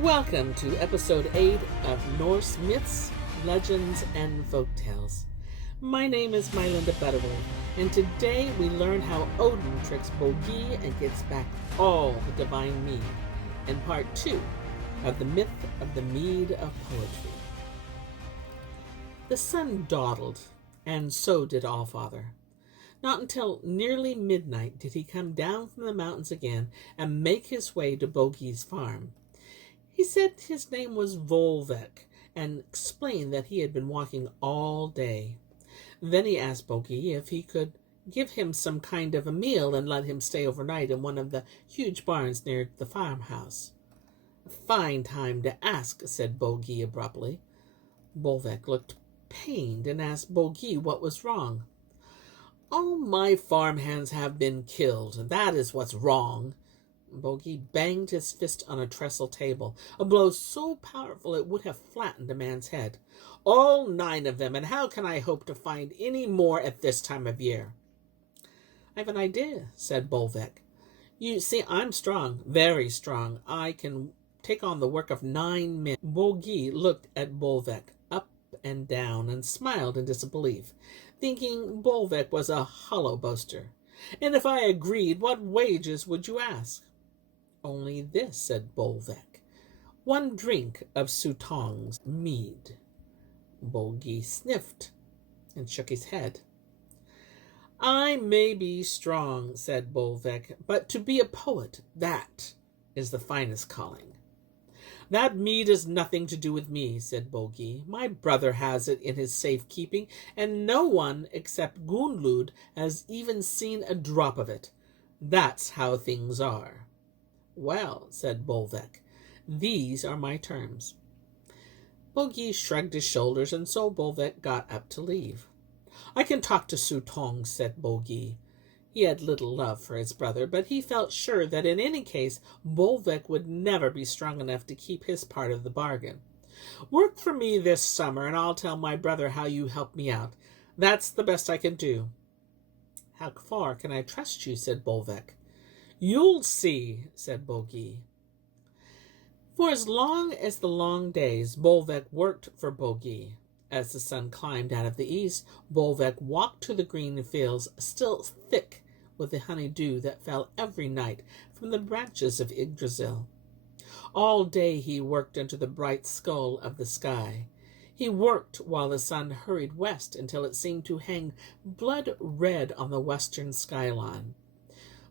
Welcome to episode 8 of Norse Myths, Legends, and Folktales. My name is MyLinda Butterworth, and today we learn how Odin tricks Bogi and gets back all the divine mead, in part 2 of the myth of the mead of poetry. The sun dawdled, and so did Allfather. Not until nearly midnight did he come down from the mountains again and make his way to Bogi's farm. He said his name was Volvek and explained that he had been walking all day. Then he asked Bogi if he could give him some kind of a meal and let him stay overnight in one of the huge barns near the farmhouse. "A fine time to ask," said Bogi abruptly. Volvek looked pained and asked Bogi what was wrong. "All my farmhands have been killed. That is what's wrong." Bogi banged his fist on a trestle table, a blow so powerful it would have flattened a man's head. "All 9 of them, and how can I hope to find any more at this time of year?" "I have an idea," said Volvek. "You see, I'm strong, very strong. I can take on the work of 9 men. Bogi looked at Volvek up and down and smiled in disbelief, thinking Volvek was a hollow boaster. "And if I agreed, what wages would you ask?" "Only this," said Volvek. "1 drink of Sutong's mead." Bogi sniffed and shook his head. "I may be strong," said Volvek, "but to be a poet, that is the finest calling." "That mead has nothing to do with me," said Bogi. "My brother has it in his safekeeping, and no one except Gunlud has even seen a drop of it. That's how things are." "Well," said Volvek, "these are my terms." Bogi shrugged his shoulders, and so Volvek got up to leave. "I can talk to Sutong," said Bogi. He had little love for his brother, but he felt sure that in any case Volvek would never be strong enough to keep his part of the bargain. "Work for me this summer, and I'll tell my brother how you helped me out. That's the best I can do." "How far can I trust you?" said Volvek. "You'll see," said Bogi. For as long as the long days, Volvek worked for Bogi. As the sun climbed out of the east, Volvek walked to the green fields, still thick with the honey dew that fell every night from the branches of Yggdrasil. All day he worked into the bright skull of the sky. He worked while the sun hurried west until it seemed to hang blood red on the western skyline.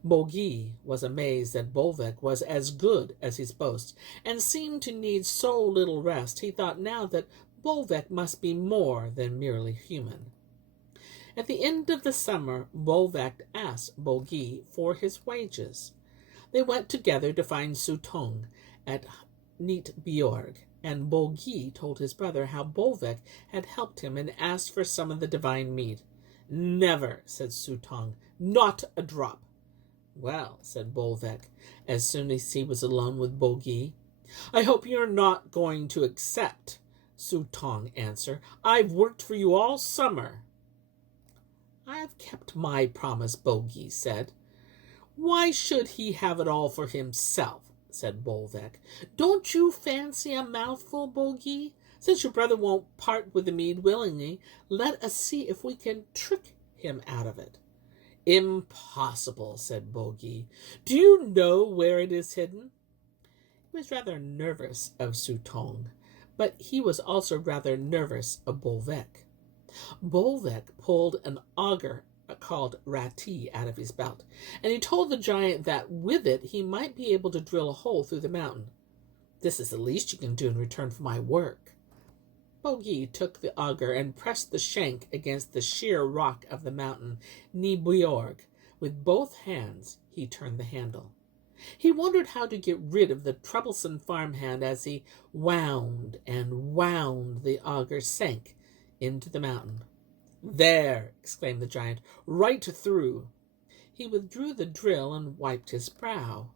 Bogi was amazed that Volvek was as good as his boast, and seemed to need so little rest. He thought now that Volvek must be more than merely human. At the end of the summer, Volvek asked Bogi for his wages. They went together to find Sutong at Bjorg, and Bogi told his brother how Volvek had helped him and asked for some of the divine mead. "Never," said Sutong, "not a drop." "Well," said Volvek, as soon as he was alone with Bogi, "I hope you're not going to accept." Sutong answered, "I've worked for you all summer." "I have kept my promise," Bogi said. "Why should he have it all for himself?" said Volvek. "Don't you fancy a mouthful, Bogi? Since your brother won't part with the mead willingly, let us see if we can trick him out of it." "Impossible," said Bogi. "Do you know where it is hidden?" He was rather nervous of Sutong, but he was also rather nervous of Volvek. Volvek pulled an auger called Rati out of his belt, and he told the giant that with it he might be able to drill a hole through the mountain. "This is the least you can do in return for my work." Bogi took the auger and pressed the shank against the sheer rock of the mountain Bjorg. With both hands he turned the handle. He wondered how to get rid of the troublesome farmhand. As he wound and wound, the auger sank into the mountain. "There!" exclaimed the giant, "right through." He withdrew the drill and wiped his brow.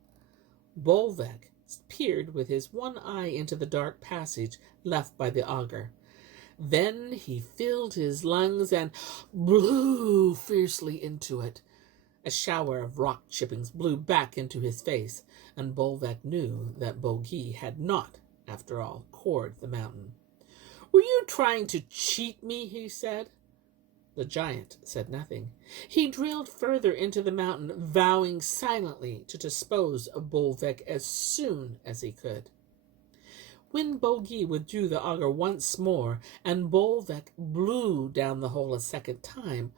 Volvek peered with his one eye into the dark passage left by the auger. Then he filled his lungs and blew fiercely into it. A shower of rock chippings blew back into his face, and Bolvek knew that Bogey had not, after all, cored the mountain. "Were you trying to cheat me?" he said. The giant said nothing. He drilled further into the mountain, vowing silently to dispose of Bolvek as soon as he could. When Bogey withdrew the auger once more, and Bolvek blew down the hole a second time,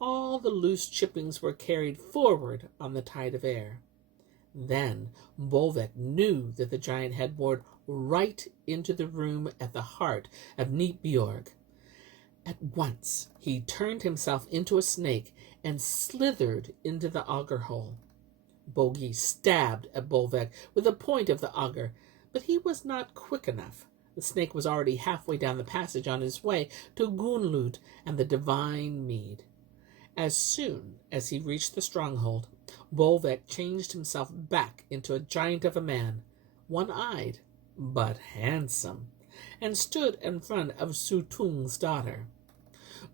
all the loose chippings were carried forward on the tide of air. Then Bolvek knew that the giant had bored right into the room at the heart of Neatbjorg. At once he turned himself into a snake and slithered into the auger hole. Bogey stabbed at Bolvek with the point of the auger, but he was not quick enough. The snake was already halfway down the passage on his way to Gunnlod and the divine Mead. As soon as he reached the stronghold, Bolvek changed himself back into a giant of a man, one-eyed but handsome, and stood in front of Suttung's daughter.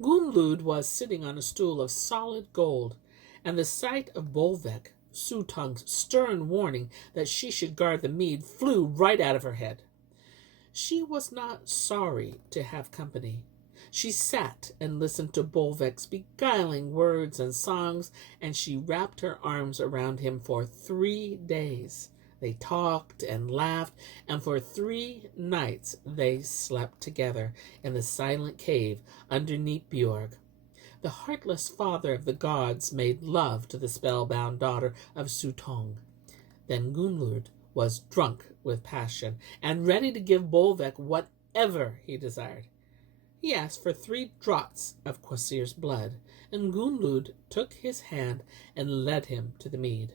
Gunnlod was sitting on a stool of solid gold, and the sight of Bolvek, Suttung's stern warning that she should guard the mead, flew right out of her head. She was not sorry to have company. She sat and listened to Bolvek's beguiling words and songs, and she wrapped her arms around him for 3 days. They talked and laughed, and for 3 nights they slept together in the silent cave under Neatbjorg. The heartless father of the gods made love to the spellbound daughter of Suttung. Then Gunnlod was drunk with passion and ready to give Bolvek whatever he desired. He asked for 3 draughts of Kvasir's blood, and Gunnlod took his hand and led him to the mead.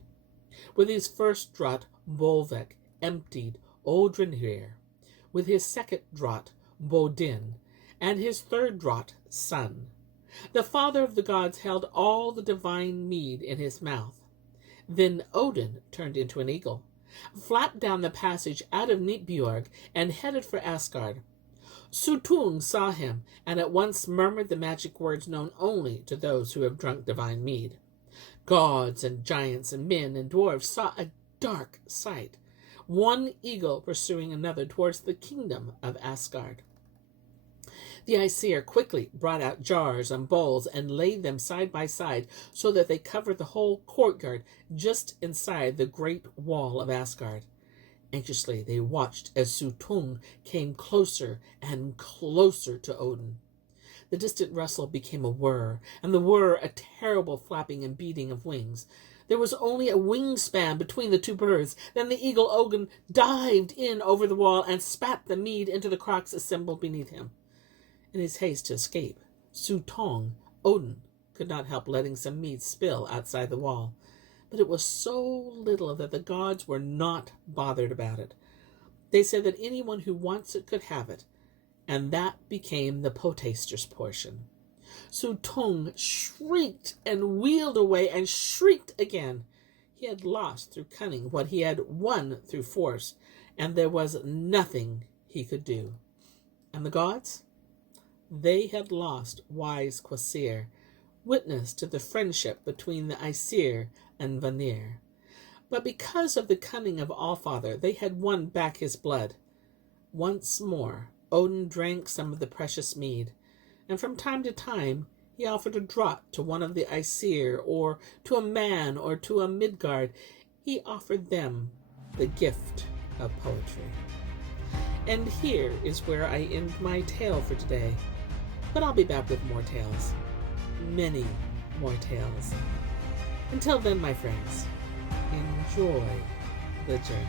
With his first draught, Bolvek emptied Odrinhir. With his second draught, Bodin, and his third draught, Sun. The father of the gods held all the divine mead in his mouth. Then Odin turned into an eagle, flapped down the passage out of Neatbjorg, and headed for Asgard. Suttung saw him, and at once murmured the magic words known only to those who have drunk divine mead. Gods and giants and men and dwarves saw a dark sight, one eagle pursuing another towards the kingdom of Asgard. The Aesir quickly brought out jars and bowls and laid them side by side so that they covered the whole courtyard just inside the great wall of Asgard. Anxiously they watched as Suttung came closer and closer to Odin. The distant rustle became a whir, and the whir a terrible flapping and beating of wings. There was only a wingspan between the 2 birds. Then the eagle Odin dived in over the wall and spat the mead into the crocks assembled beneath him. In his haste to escape, Suttung, Odin, could not help letting some mead spill outside the wall. But it was so little that the gods were not bothered about it. They said that anyone who wants it could have it, and that became the potaster's portion. Suttung shrieked and wheeled away and shrieked again. He had lost through cunning what he had won through force, and there was nothing he could do. And the gods? They had lost wise Kvasir, witness to the friendship between the Aesir and Vanir. But because of the cunning of Allfather, they had won back his blood. Once more, Odin drank some of the precious mead, and from time to time he offered a draught to one of the Aesir, or to a man, or to a Midgard. He offered them the gift of poetry. And here is where I end my tale for today. But I'll be back with more tales. Many more tales. Until then, my friends, enjoy the journey.